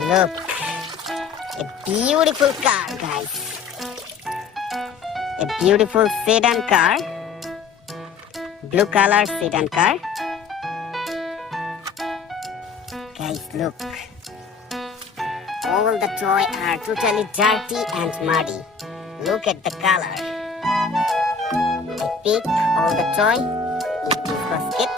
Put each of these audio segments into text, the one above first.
Look, a beautiful car, guys. A beautiful sedan car, blue color sedan car. Guys, look. All the toys are totally dirty and muddy. Look at the color. I pick all the toy in this basket.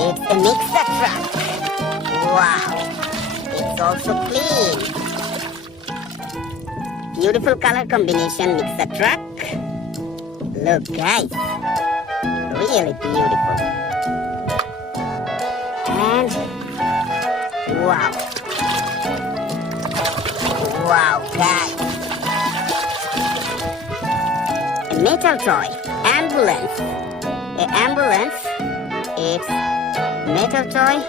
It's a mixer truck. Wow, it's also clean. Beautiful color combination mixer truck. Look, guys, really beautiful. And wow, guys, a metal toy, ambulance. An ambulance. It's metal toy.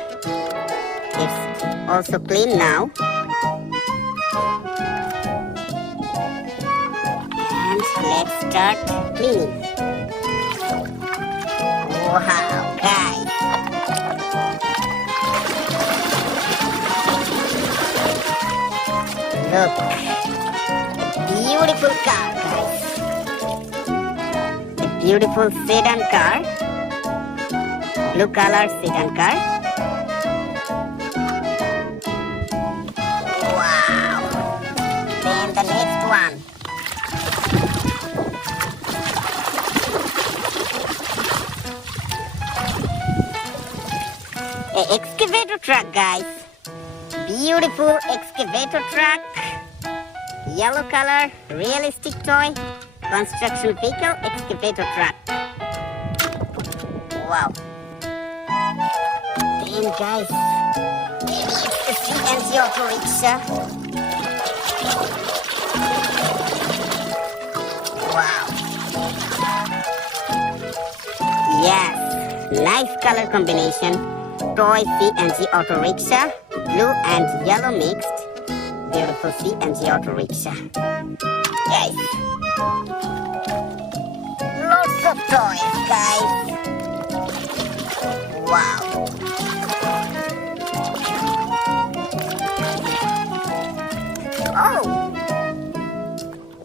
It's also clean now. And let's start cleaning. Wow, guys. Look, a beautiful car, guys. A beautiful sedan car. Blue color sedan car. Wow. Then the next one. An excavator truck, guys. Beautiful excavator truck. Yellow color, realistic toy. Construction vehicle, excavator truck. Wow. Then guys, maybe it's the CNC auto rickshaw. Wow. Yes, nice color combination. Toy CNC auto rickshaw, blue and yellow mixed. Beautiful CNC auto rickshaw. Guys, lots of toys, guys. Wow. Oh,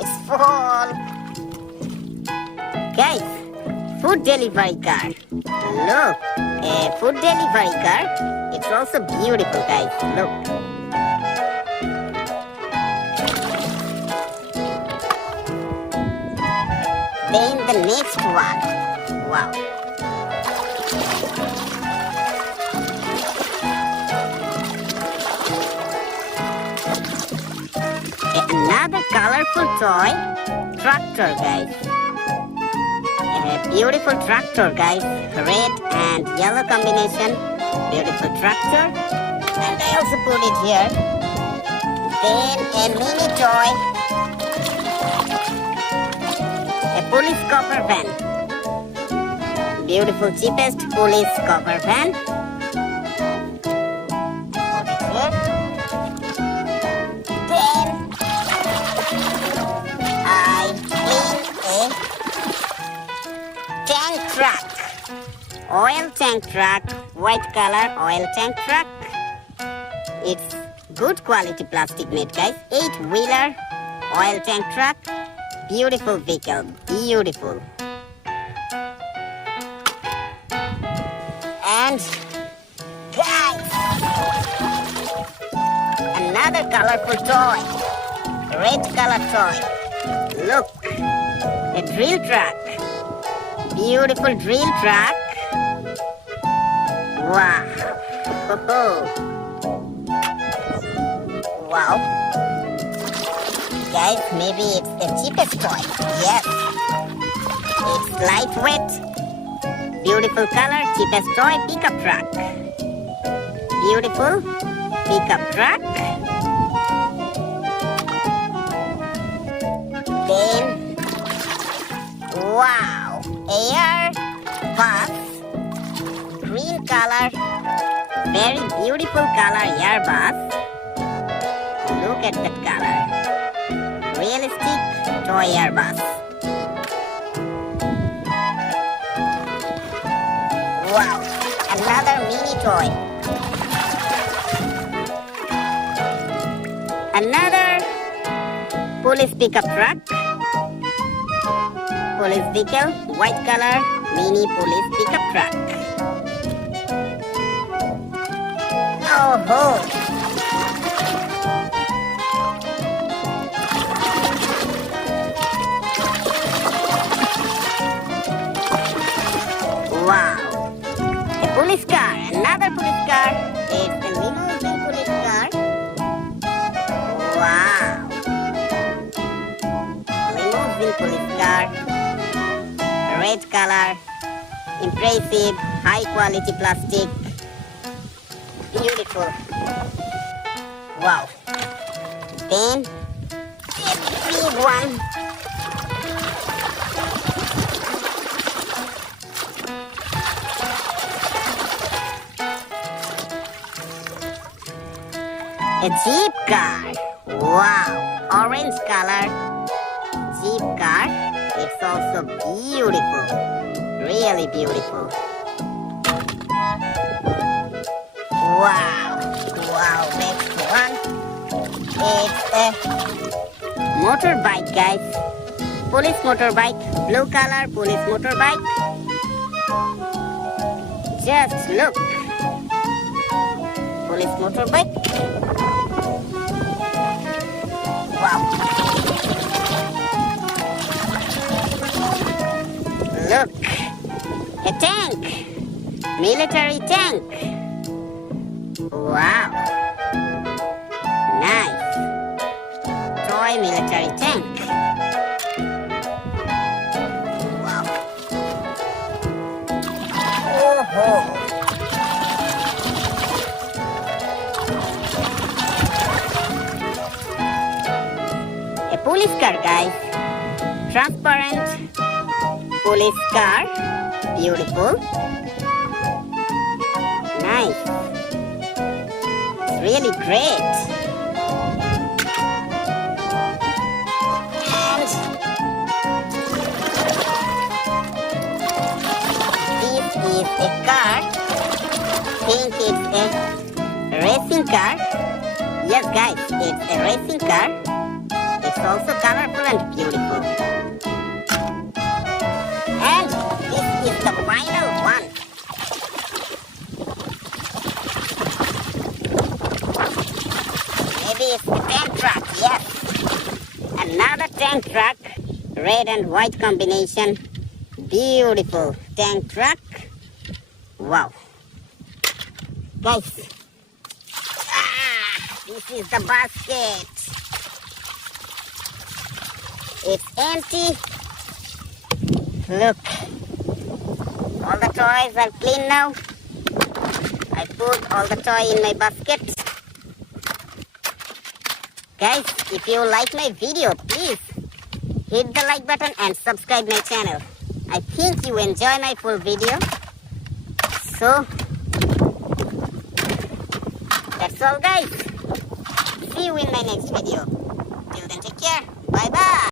it's full. Guys, food delivery car. Look, a food delivery car. It's also beautiful, guys. Look. Then the next one. Wow. Another colorful toy, tractor, guys. A beautiful tractor, guys. Red and yellow combination. Beautiful tractor. And I also put it here. Then a mini toy. A police copper van. Beautiful cheapest police copper van. Put it here. Then tank truck, oil tank truck, white color oil tank truck. It's good quality plastic made, guys. 8-wheeler oil tank truck. Beautiful vehicle, beautiful. And guys, another colorful toy, red color toy. Look, a drill truck. Beautiful drill truck. Wow. Wow. Guys, maybe it's the cheapest toy. Yes. It's lightweight. Beautiful color, cheapest toy, pickup truck. Beautiful pickup truck. air bus, green color, very beautiful color air bus. Look at that color. Realistic toy air bus. Wow, another mini toy. Another police pickup truck. Police vehicle, white color, mini police pickup truck. Oh ho! Wow! A police car, another police car. It's a limousine police car. Wow! Limousine police car. Red color. Impressive, high quality plastic. Beautiful. Wow. Then, a big one. A Jeep car. Wow, orange color Jeep car. It's also beautiful. Really beautiful. Wow. Wow, next one. It's a motorbike, guys. Police motorbike. Blue color police motorbike. Just look. Police motorbike. Wow. Look. A tank. Military tank. Wow. Nice. Toy military tank. Wow. Oh ho. A police car, guys. Transparent police car. Beautiful. Nice. It's really great. And this is a car. Think it's a racing car. Yes, guys, it's a racing car. It's also colorful and beautiful. And this is the final one. Maybe it's the tank truck, yes. Another tank truck. Red and white combination. Beautiful tank truck. Wow. Guys. This is the basket. It's empty. Look. All the toys are clean now. I put all the toy in my basket. Guys, if you like my video, please hit the like button and subscribe my channel. I think you enjoy my full video. So, that's all, guys. See you in my next video.